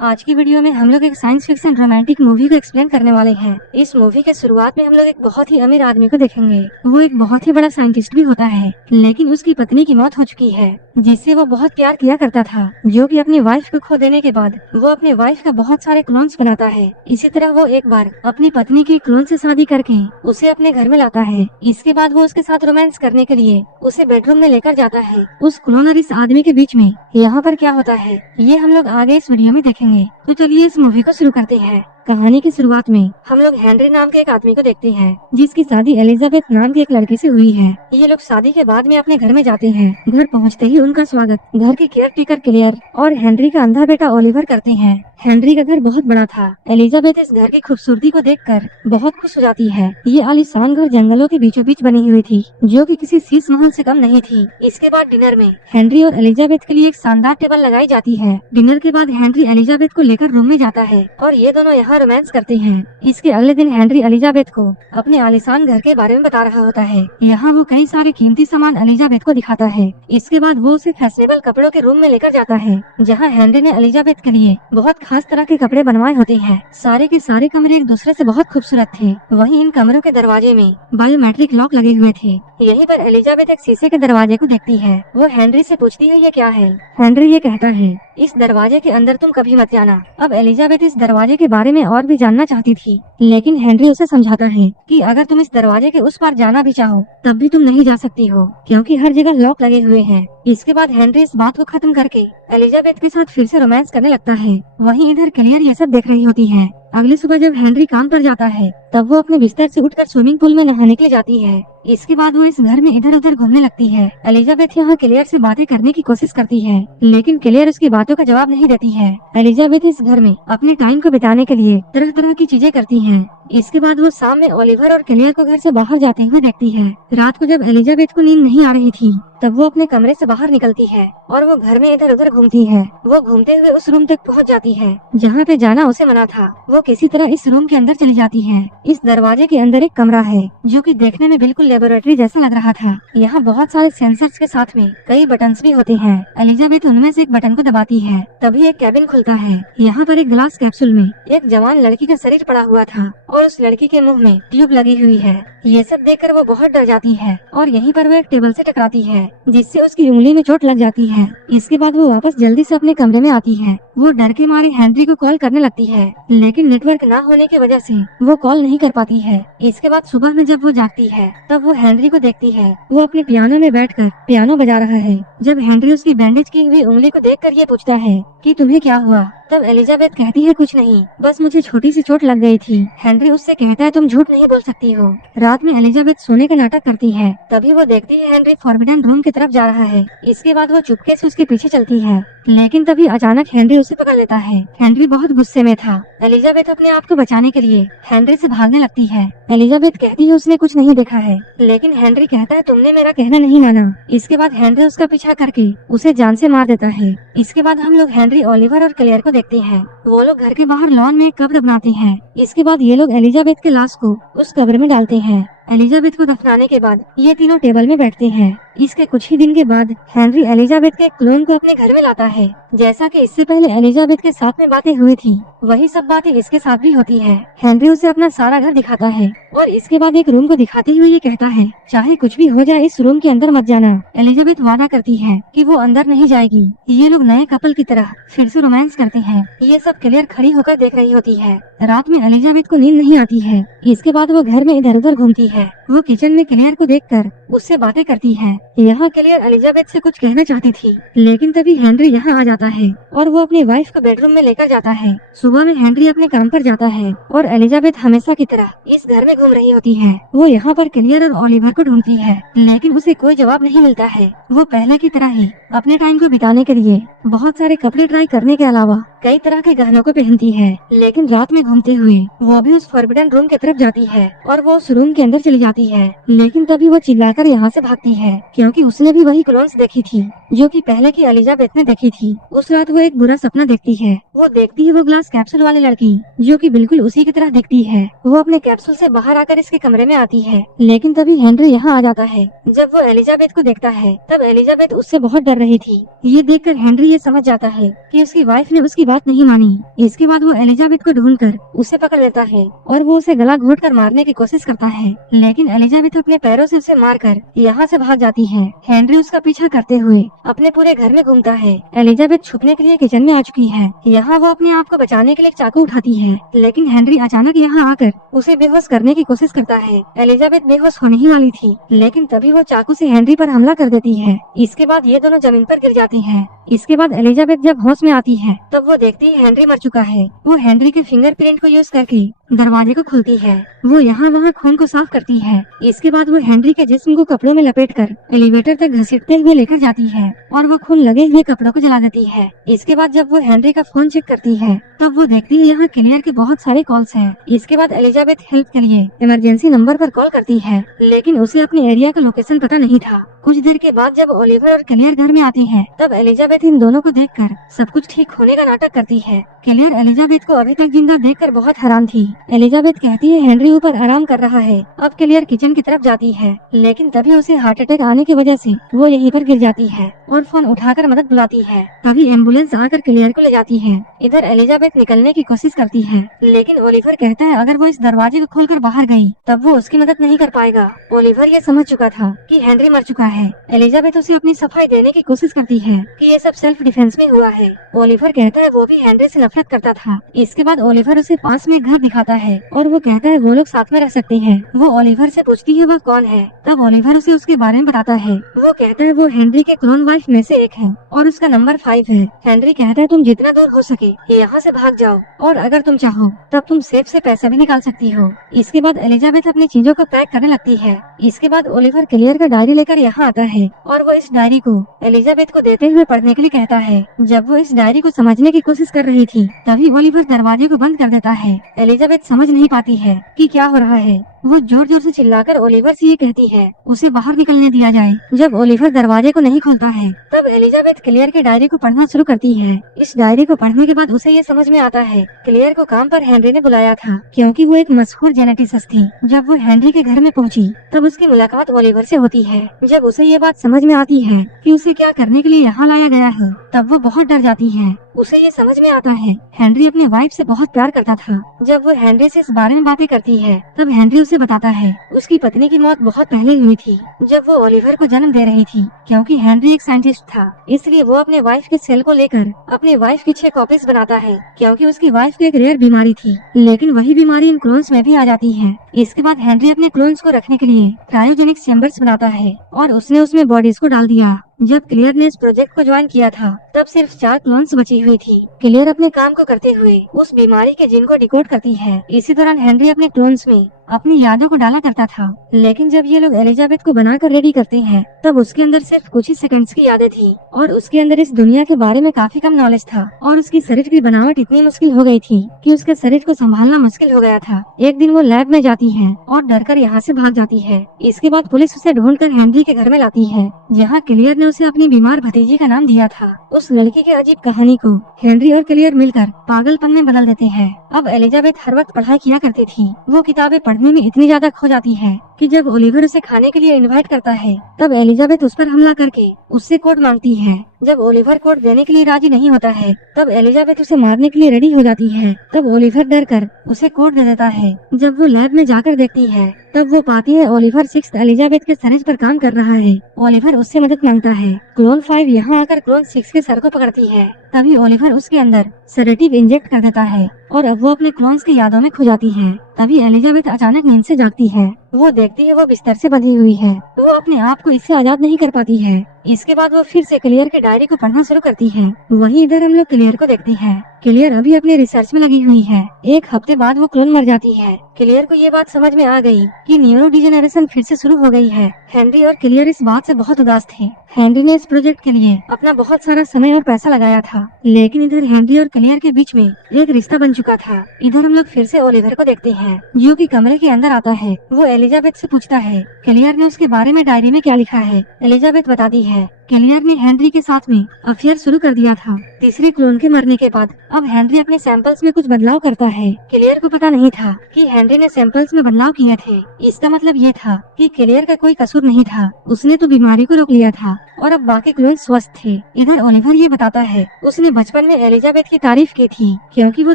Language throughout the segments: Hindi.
आज की वीडियो में हम लोग एक साइंस फिक्शन रोमांटिक मूवी को एक्सप्लेन करने वाले हैं। इस मूवी के शुरुआत में हम लोग एक बहुत ही अमीर आदमी को देखेंगे। वो एक बहुत ही बड़ा साइंटिस्ट भी होता है, लेकिन उसकी पत्नी की मौत हो चुकी है, जिससे वो बहुत प्यार किया करता था, जो कि अपनी वाइफ को खो देने के बाद वो अपनी वाइफ का बहुत सारे क्लोन्स बनाता है। इसी तरह वो एक बार अपनी पत्नी की क्लोन से शादी करके उसे अपने घर में लाता है। इसके बाद वो उसके साथ रोमांस करने के लिए उसे बेडरूम में लेकर जाता है। उस क्लोन और इस आदमी के बीच में यहाँ पर क्या होता है, ये हम लोग आगे इस वीडियो में देखेंगे। तो चलिए इस मूवी को शुरू करते हैं। कहानी की शुरुआत में हम लोग हेनरी नाम के एक आदमी को देखते हैं, जिसकी शादी एलिजाबेथ नाम की एक लड़की से हुई है। ये लोग शादी के बाद में अपने घर में जाते हैं। घर पहुंचते ही उनका स्वागत घर के केयर टेकर क्लेयर और हेनरी का अंधा बेटा ओलिवर करते हैं। हेनरी का घर बहुत बड़ा था। एलिजाबेथ इस घर की खूबसूरती को देखकर बहुत खुश हो जाती है। ये आलीशान घर जंगलों के बीचों बीच बनी हुई थी, जो कि किसी शीश महल से कम नहीं थी। इसके बाद डिनर में हेनरी और एलिजाबेथ के लिए एक शानदार टेबल लगाई जाती है। डिनर के बाद हेनरी एलिजाबेथ को लेकर रूम में जाता है और ये दोनों यहाँ रोमांस करते हैं। इसके अगले दिन हेनरी एलिजाबेथ को अपने आलीशान घर के बारे में बता रहा होता है। यहाँ वो कई सारे कीमती सामान एलिजाबेथ को दिखाता है। इसके बाद वो उसे फैशनेबल कपड़ों के रूम में लेकर जाता है, जहाँ हेनरी ने एलिजाबेथ के लिए बहुत खास तरह के कपड़े बनवाए होते हैं। सारे के सारे कमरे एक दूसरे से बहुत खूबसूरत थे। वहीं इन कमरों के दरवाजे में बायोमेट्रिक लॉक लगे हुए थे। यहीं पर एलिजाबेथ एक शीशे के दरवाजे को देखती है। वो हेनरी से पूछती है ये क्या है। हेनरी ये कहता है इस दरवाजे के अंदर तुम कभी मत जाना। अब एलिजाबेथ इस दरवाजे के बारे में और भी जानना चाहती थी, लेकिन हेनरी उसे समझाता है कि अगर तुम इस दरवाजे के उस पार जाना भी चाहो तब भी तुम नहीं जा सकती हो, क्योंकि हर जगह लॉक लगे हुए हैं। इसके बाद हेनरी इस बात को खत्म करके एलिजाबेथ के साथ फिर से रोमांस करने लगता है। वहीं इधर क्लियर ये सब देख रही होती है। अगली सुबह जब हेनरी काम पर जाता है, तब वो अपने बिस्तर से उठकर स्विमिंग पूल में नहाने के लिए जाती है। इसके बाद वो इस घर में इधर उधर घूमने लगती है। एलिजाबेथ यहाँ क्लियर से बातें करने की कोशिश करती है, लेकिन क्लियर उसकी बातों का जवाब नहीं देती है। एलिजाबेथ इस घर में अपने टाइम को बिताने के लिए तरह तरह की चीजें करती है। इसके बाद वो शाम में ओलिवर और क्लियर को घर से बाहर जाते हुए देखती है। रात को जब एलिजाबेथ को नींद नहीं आ रही थी, तब वो अपने कमरे से बाहर निकलती है और वो घर में इधर उधर घूमती है। वो घूमते हुए उस रूम तक पहुंच जाती है जहाँ पे जाना उसे मना था। वो किसी तरह इस रूम के अंदर चली जाती है। इस दरवाजे के अंदर एक कमरा है, जो कि देखने में बिल्कुल लेबोरेटरी जैसा लग रहा था। यहाँ बहुत सारे सेंसर्स के साथ में कई बटन्स भी होते हैं। एलिजाबेथ उनमें से एक बटन को दबाती है, तभी एक कैबिन खुलता है। यहाँ पर एक ग्लास कैप्सूल में एक जवान लड़की का शरीर पड़ा हुआ था और उस लड़की के मुंह में ट्यूब लगी हुई है। ये सब देखकर वो बहुत डर जाती है और यहीं पर वो एक टेबल से टकराती है, जिससे उसकी उंगली में चोट लग जाती है। इसके बाद वो वापस जल्दी से अपने कमरे में आती है। वो डर के मारे हेनरी को कॉल करने लगती है, लेकिन नेटवर्क ना होने की वजह से वो कॉल नहीं कर पाती है। इसके बाद सुबह में जब वो जागती है, तब वो हेनरी को देखती है। वो अपने पियानो में बैठकर पियानो बजा रहा है। जब हेनरी उसकी बैंडेज की हुई उंगली को देखकर ये पूछता है कि तुम्हें क्या हुआ, तब एलिजाबेथ कहती है कुछ नहीं, बस मुझे छोटी सी चोट लग गई थी। हेनरी उससे कहता है तुम झूठ नहीं बोल सकती हो। रात में एलिजाबेथ सोने का नाटक करती है। तभी वो देखती है हेनरी फॉरबिडन रूम की तरफ जा रहा है। इसके बाद वो चुपके से उसके पीछे चलती है, लेकिन तभी अचानक हेनरी उसे पकड़ लेता है। हेनरी बहुत गुस्से में था। एलिजाबेथ अपने आप को बचाने के लिए हेनरी से भागने लगती है। एलिजाबेथ कहती है उसने कुछ नहीं देखा है, लेकिन हेनरी कहता है तुमने मेरा कहना नहीं माना। इसके बाद हेनरी उसका पीछा करके उसे जान से मार देता है। इसके बाद हम लोग हेनरी, ओलिवर और क्लेयर को देखते हैं। वो लोग घर के बाहर लॉन में एक कब्र बनाते हैं। इसके बाद ये लोग एलिजाबेथ के लाश को उस कब्र में डालते हैं। एलिजाबेथ को दफनाने के बाद ये तीनों टेबल में बैठते हैं। इसके कुछ ही दिन के बाद हेनरी एलिजाबेथ के क्लोन को अपने घर में लाता है। जैसा कि इससे पहले एलिजाबेथ के साथ में बातें हुई थी, वही सब बातें इसके साथ भी होती है। हेनरी उसे अपना सारा घर दिखाता है और इसके बाद एक रूम को दिखाते हुए ये कहता है चाहे कुछ भी हो जाए इस रूम के अंदर मत जाना। एलिजाबेथ वादा करती है कि वो अंदर नहीं जाएगी। ये लोग नए कपल की तरह फिर से रोमांस करते हैं। ये सब क्लियर खड़ी होकर देख रही होती है। रात में एलिजाबेथ को नींद नहीं आती है। इसके बाद वो घर में इधर उधर घूमती है। वो किचन में क्लियर को देखकर उससे बातें करती है। यहाँ क्लियर एलिजाबेथ से कुछ कहना चाहती थी, लेकिन तभी हेनरी यहाँ आ जाता है और वो अपनी वाइफ को बेडरूम में लेकर जाता है। सुबह में हेनरी अपने काम पर जाता है और एलिजाबेथ हमेशा की तरह इस घर में घूम रही होती है। वो यहाँ पर क्लियर और ओलिवर को ढूंढती है, लेकिन उसे कोई जवाब नहीं मिलता है। वो पहले की तरह ही अपने टाइम को बिताने के लिए बहुत सारे कपड़े ट्राई करने के अलावा कई तरह के गहनों को पहनती है, लेकिन रात में घूमते हुए वो भी उस फॉरबिडन रूम की तरफ जाती है और वो उस रूम के अंदर चली जाती है। लेकिन तभी वो चिल्लाकर कहकर यहाँ से भागती है, क्योंकि उसने भी वही क्लोन्स देखी थी जो कि पहले की एलिजाबेथ ने देखी थी। उस रात वो एक बुरा सपना देखती है। वो देखती है वो ग्लास कैप्सूल वाली लड़की जो कि बिल्कुल उसी की तरह दिखती है। वो अपने कैप्सूल से बाहर आकर इसके कमरे में आती है, लेकिन तभी हेनरी यहाँ आ जाता है। जब वो एलिजाबेथ को देखता है तब एलिजाबेथ उससे बहुत डर रही थी। ये देखकर हेनरी ये समझ जाता है कि उसकी वाइफ ने उसकी बात नहीं मानी। इसके बाद वो एलिजाबेथ को ढूंढकर उसे पकड़ लेता है और वो उसे गला घोट कर मारने की कोशिश करता है, लेकिन एलिजाबेथ अपने पैरों से उसे मारकर यहाँ से भाग जाती है। हेनरी उसका पीछा करते हुए अपने पूरे घर में घूमता है। एलिजाबेथ छुपने के लिए किचन में आ चुकी है। यहाँ वो अपने आप को बचाने के लिए एक चाकू उठाती है, लेकिन हेनरी अचानक यहाँ आकर उसे बेहोश करने की कोशिश करता है। एलिजाबेथ बेहोश होने ही वाली थी, लेकिन तभी वो चाकू से हेनरी पर हमला कर देती है। इसके बाद ये दोनों जमीन पर गिर जाती हैं। इसके बाद एलिजाबेथ जब होश में आती है तब वो देखती है हेनरी मर चुका है। वो हेनरी के फिंगरप्रिंट को यूज करके दरवाजे को खोलती है। वो यहाँ वहाँ खून को साफ करती है। इसके बाद वो हेनरी के जिस्म को कपड़ों में लपेटकर एलिवेटर तक घसीटते हुए लेकर जाती है और वो खून लगे हुए कपड़ों को जला देती है। इसके बाद जब वो हेनरी का फोन चेक करती है तब वो देखती है यहाँ क्लियर के बहुत सारे कॉल्स हैं। इसके बाद एलिजाबेथ हेल्प के लिए इमरजेंसी नंबर पर कॉल करती है, लेकिन उसे अपने एरिया का लोकेशन पता नहीं था। कुछ देर के बाद जब ओलिवर और क्लियर घर में आती है तब एलिजाबेथ इन दोनों को देखकर सब कुछ ठीक होने का नाटक करती है। क्लियर एलिजाबेथ को अभी तक जिंदा देखकर बहुत हैरान थी। एलिजाबेथ कहती है हेनरी ऊपर आराम कर रहा है। अब क्लियर किचन की तरफ जाती है, लेकिन तभी उसे हार्ट अटैक आने की वजह से वो यहीं पर गिर जाती है और फोन उठाकर मदद बुलाती है। तभी एम्बुलेंस आकर क्लियर को ले जाती है। इधर एलिजाबेथ निकलने की कोशिश करती है, लेकिन ओलिवर कहता है अगर वो इस दरवाजे को खोलकर बाहर गई तब वो उसकी मदद नहीं कर पाएगा। ओलिवर ये समझ चुका था कि हेनरी मर चुका है। एलिजाबेथ उसे अपनी सफाई देने की कोशिश करती है कि ये सब सेल्फ डिफेंस में हुआ है। ओलिवर कहता है वो भी हेनरी से नफरत करता था। इसके बाद ओलिवर उसे पास में घर दिखाता है और वो कहता है वो लोग साथ में रह सकते हैं। वो ओलिवर से पूछती है वह कौन है। तब ओलिवर उसे उसके बारे में बताता है। वो कहता है वो हेनरी के क्लोन वाइफ में से एक है और उसका नंबर 5 है। हेनरी कहता है तुम जितना दूर हो सके यहाँ से भाग जाओ और अगर तुम चाहो तब तुम सेफ से पैसा भी निकाल सकती हो। इसके बाद एलिजाबेथ अपनी चीजों को पैक करने लगती है। इसके बाद ओलिवर क्लियर का डायरी लेकर यहाँ आता है और वो इस डायरी को एलिजाबेथ को देते हुए पढ़ने के लिए कहता है। जब वो इस डायरी को समझने की कोशिश कर रही थी तभी ओलिवर दरवाजे को बंद कर देता है। एलिजाबेथ समझ नहीं पाती है कि क्या हो रहा है। वो जोर जोर से चिल्लाकर ओलिवर से ये कहती है उसे बाहर निकलने दिया जाए। जब ओलिवर दरवाजे को नहीं खोलता है तब एलिजाबेथ क्लियर के डायरी को पढ़ना शुरू करती है। इस डायरी को पढ़ने के बाद उसे ये समझ में आता है क्लियर को काम पर हेनरी ने बुलाया था, क्योंकि वो एक मशहूर जेनेटिसिस्ट थी। जब वो हेनरी के घर में पहुंची तब उसकी मुलाकात ओलिवर से होती है। जब उसे ये बात समझ में आती है कि उसे क्या करने के लिए यहाँ लाया गया है तब वो बहुत डर जाती है। उसे ये समझ में आता है हेनरी अपने वाइफ से बहुत प्यार करता था। जब वो हेनरी से इस बारे में बातें करती है तब हेनरी उसे बताता है उसकी पत्नी की मौत बहुत पहले हुई थी, जब वो ओलिवर को जन्म दे रही थी। क्योंकि हेनरी एक साइंटिस्ट था इसलिए वो अपने वाइफ के सेल को लेकर अपनी वाइफ की 6 कॉपीज बनाता है, क्योंकि उसकी वाइफ को एक रेयर बीमारी थी, लेकिन वही बीमारी इन क्लोन्स में भी आ जाती है। इसके बाद हेनरी अपने क्लोन्स को रखने के लिए क्रायोजेनिक चेम्बर्स बनाता है और उसने उसमें बॉडीज को डाल दिया। जब क्लियर ने इस प्रोजेक्ट को ज्वाइन किया था तब सिर्फ 4 क्लोन्स बची हुई थी। क्लियर अपने काम को करते हुए उस बीमारी के जीन को डिकोड करती है। इसी दौरान हेनरी अपने क्लोन्स में अपनी यादों को डाला करता था, लेकिन जब ये लोग एलिजाबेथ को बनाकर रेडी करते हैं तब उसके अंदर सिर्फ कुछ ही सेकंड्स की यादें थी और उसके अंदर इस दुनिया के बारे में काफी कम नॉलेज था और उसकी शरीर की बनावट इतनी मुश्किल हो गई थी कि उसके शरीर को संभालना मुश्किल हो गया था। एक दिन वो लैब में जाती है और डरकर यहाँ से भाग जाती है। इसके बाद पुलिस उसे ढूंढकर हेनरी के घर में लाती है, जहाँ क्लियर ने उसे अपनी बीमार भतीजी का नाम दिया था। उस लड़की की अजीब कहानी को हेनरी और क्लियर मिलकर पागलपन में बदल देते हैं। अब एलिजाबेथ हर वक्त पढ़ाई किया करती थी। वो किताबें पढ़ने में इतनी ज्यादा खो जाती है कि जब ओलिवर उसे खाने के लिए इनवाइट करता है तब एलिजाबेथ उस पर हमला करके उससे कोड मांगती है। जब ओलिवर कोड देने के लिए राजी नहीं होता है तब एलिजाबेथ उसे मारने के लिए रेडी हो जाती है। तब ओलिवर डरकर उसे कोड दे देता है। जब वो लैब में जाकर देखती है तब वो पाती है ओलिवर 6 एलिजाबेथ के शरीर पर काम कर रहा है। ओलिवर उससे मदद मांगता है। क्लोन 5 यहाँ आकर क्लोन 6 के सर को पकड़ती है। तभी ओलिवर उसके अंदर सेडेटिव इंजेक्ट कर देता है और अब वो अपने क्लोन्स की यादों में खो जाती है। तभी एलिजाबेथ अचानक नींद से जागती है। वो देखती है वो बिस्तर से बंधी हुई है। वो अपने आप को इससे आजाद नहीं कर पाती है। इसके बाद वो फिर से क्लियर के डायरी को पढ़ना शुरू करती है। वहीं इधर हम लोग क्लियर को देखते हैं। क्लियर अभी अपने रिसर्च में लगी हुई है। एक हफ्ते बाद वो क्लोन मर जाती है। क्लियर को ये बात समझ में आ गई कि न्यूरो डिजेनरेशन फिर से शुरू हो गई है। हेनरी और क्लियर इस बात से बहुत उदास थे। हेनरी ने इस प्रोजेक्ट के लिए अपना बहुत सारा समय और पैसा लगाया था, लेकिन इधर हेनरी और क्लियर के बीच में एक रिश्ता बन चुका था। इधर हम लोग फिर से ओलिवर को देखते हैं, जो कि कमरे के अंदर आता है। वो एलिजाबेथ से पूछता है क्लियर ने उसके बारे में डायरी में क्या लिखा है। एलिजाबेथ बताती है क्लियर ने हेनरी के साथ में अफेयर शुरू कर दिया था। तीसरे क्लोन के मरने के बाद अब हेनरी अपने सैंपल्स में कुछ बदलाव करता है। क्लियर को पता नहीं था कि हेनरी ने सैंपल्स में बदलाव किए थे। इसका मतलब ये था कि क्लियर का कोई कसूर नहीं था, उसने तो बीमारी को रोक लिया था और अब बाकी क्लोन स्वस्थ थे। इधर ओलिवर ये बताता है उसने बचपन में एलिजाबेथ की तारीफ की थी क्योंकि वो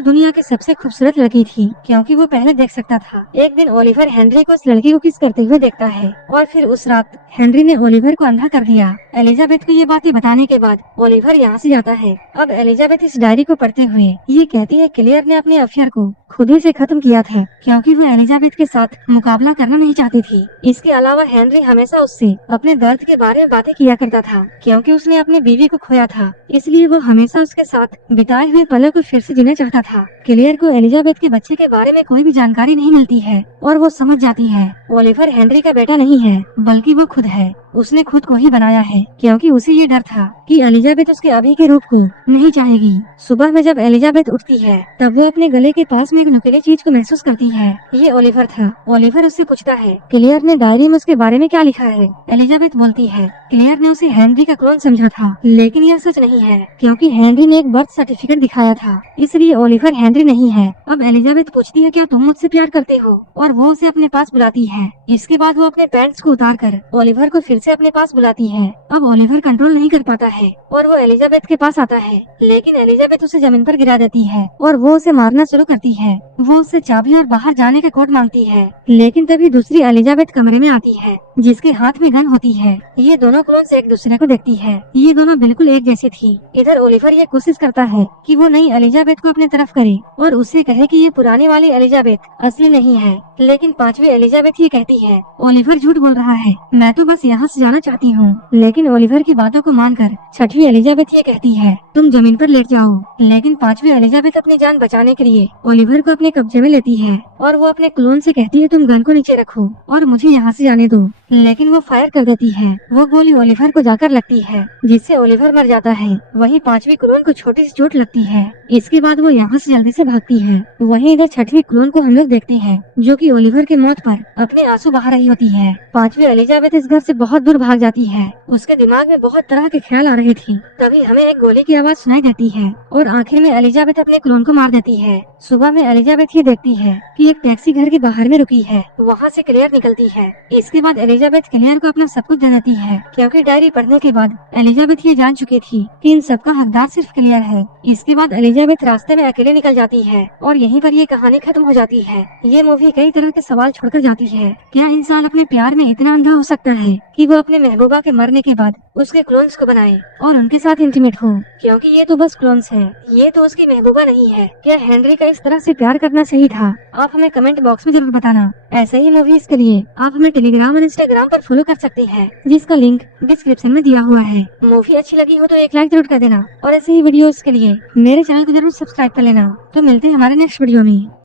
दुनिया की सबसे खूबसूरत लड़की थी, क्योंकि वो पहले देख सकता था। एक दिन ओलिवर हेनरी को उस लड़की को किस करते हुए देखता है और फिर उस रात हेनरी ने ओलिवर को अंधा कर दिया। एलिजाबेथ को ये बातें बताने के बाद ओलिवर यहाँ से जाता है। अब एलिजाबेथ इस डायरी को पढ़ते हुए ये कहती है क्लियर ने अपने अफेयर को खुद ही से खत्म किया था क्योंकि वो एलिजाबेथ के साथ मुकाबला करना नहीं चाहती थी। इसके अलावा हेनरी हमेशा उससे अपने दर्द के बारे में बातें किया करता था क्योंकि उसने अपनी बीवी को खोया था, इसलिए वो हमेशा उसके साथ बिताए हुए पलों को फिर से जीना चाहता था। क्लियर को एलिजाबेथ के बच्चे के बारे में कोई भी जानकारी नहीं मिलती है और वो समझ जाती है ओलिवर हेनरी का बेटा नहीं है बल्कि वो खुद है। उसने खुद को ही बनाया है क्योंकि उसे ये डर था कि एलिजाबेथ उसके अभी के रूप को नहीं चाहेगी। सुबह में जब एलिजाबेथ उठती है तब वो अपने गले के पास में एक नुकीली चीज को महसूस करती है। ये ओलिवर था। ओलिवर उससे पूछता है क्लियर ने डायरी में उसके बारे में क्या लिखा है। एलिजाबेथ बोलती है क्लियर ने उसे हेनरी का क्लोन समझा था, लेकिन यह सच नहीं है क्योंकि हेनरी ने एक बर्थ सर्टिफिकेट दिखाया था, इसलिए ओलिवर हेनरी नहीं है। अब एलिजाबेथ पूछती है क्या तुम मुझसे प्यार करते हो और वो उसे अपने पास बुलाती है। इसके बाद वो अपने पैंट्स को उतार कर ओलिवर को फिर से अपने पास बुलाती है। अब ओलिवर कंट्रोल नहीं कर पाता है और वो एलिजाबेथ के पास आता है, लेकिन एलिजाबेथ उसे जमीन पर गिरा देती है और वो उसे मारना शुरू करती है। वो उससे चाबी और बाहर जाने का कोड मांगती है, लेकिन तभी दूसरी एलिजाबेथ कमरे में आती है जिसके हाथ में गन होती है। ये दोनों क्लोन्स एक दूसरे को देखती है। ये दोनों बिल्कुल एक जैसी थी। इधर ओलिवर ये कोशिश करता है कि वो नई एलिजाबेथ को अपने तरफ करे और उससे कहे कि ये पुरानी वाली एलिजाबेथ असली नहीं है, लेकिन पांचवी एलिजाबेथ ये कहती है ओलिवर झूठ बोल रहा है, मैं तो बस यहाँ से जाना चाहती हूँ। लेकिन ओलिवर की बातों को मानकर छठवीं एलिजाबेथ ये कहती है तुम जमीन पर लेट जाओ। लेकिन पांचवी एलिजाबेथ अपनी जान बचाने के लिए ओलिवर को अपने कब्जे में लेती है और वो अपने क्लोन से कहती है तुम गन को नीचे रखो और मुझे यहाँ से जाने दो, लेकिन वो फायर कर देती है। वो गोली ओलिवर को जाकर लगती है जिससे ओलिवर मर जाता है। वहीं पांचवी क्लोन को छोटी सी चोट लगती है। इसके बाद वो यहाँ से जल्दी से भागती है। वहीं इधर छठवीं क्लोन को हम लोग देखते हैं जो कि ओलिवर के मौत पर अपने आंसू बहा रही होती है। पांचवी एलिजाबेथ इस घर से बहुत दूर भाग जाती है। उसके दिमाग में बहुत तरह के ख्याल आ रहे थे। तभी हमें एक गोली की आवाज सुनाई देती है और आखिर में एलिजाबेथ अपने क्लोन को मार देती है। सुबह में एलिजाबेथ ये देखती है कि एक टैक्सी घर के बाहर में रुकी है। वहाँ से क्लियर निकलती है। इसके बाद एलिजाबेथ क्लियर को अपना सब कुछ दे देती है क्योंकि डायरी पढ़ने के बाद एलिजाबेथ ये जान चुकी थी कि इन सब का हकदार सिर्फ क्लियर है। इसके बाद एलिजाबेथ रास्ते में अकेले निकल जाती है और यहीं पर ये कहानी खत्म हो जाती है। ये मूवी कई तरह के सवाल छोड़कर जाती है। क्या इंसान अपने प्यार में इतना अंधा हो सकता है कि वो अपने महबूबा के मरने के बाद उसके क्लोन्स को बनाए और उनके साथ इंटीमेट हो, क्योंकि ये तो बस क्लोन्स है, ये तो उसकी महबूबा नहीं है। क्या हेनरी का इस तरह से प्यार करना सही था? आप हमें कमेंट बॉक्स में जरूर बताना। ऐसे ही मूवीज के लिए आप हमें टेलीग्राम और इंस्टाग्राम पर फॉलो कर सकते हैं जिसका लिंक डिस्क्रिप्शन में दिया हुआ है। मूवी अच्छी लगी हो तो एक लाइक जरूर कर देना और ऐसे ही वीडियोस के लिए मेरे चैनल को जरूर सब्सक्राइब कर लेना। तो मिलते हैं हमारे नेक्स्ट वीडियो में।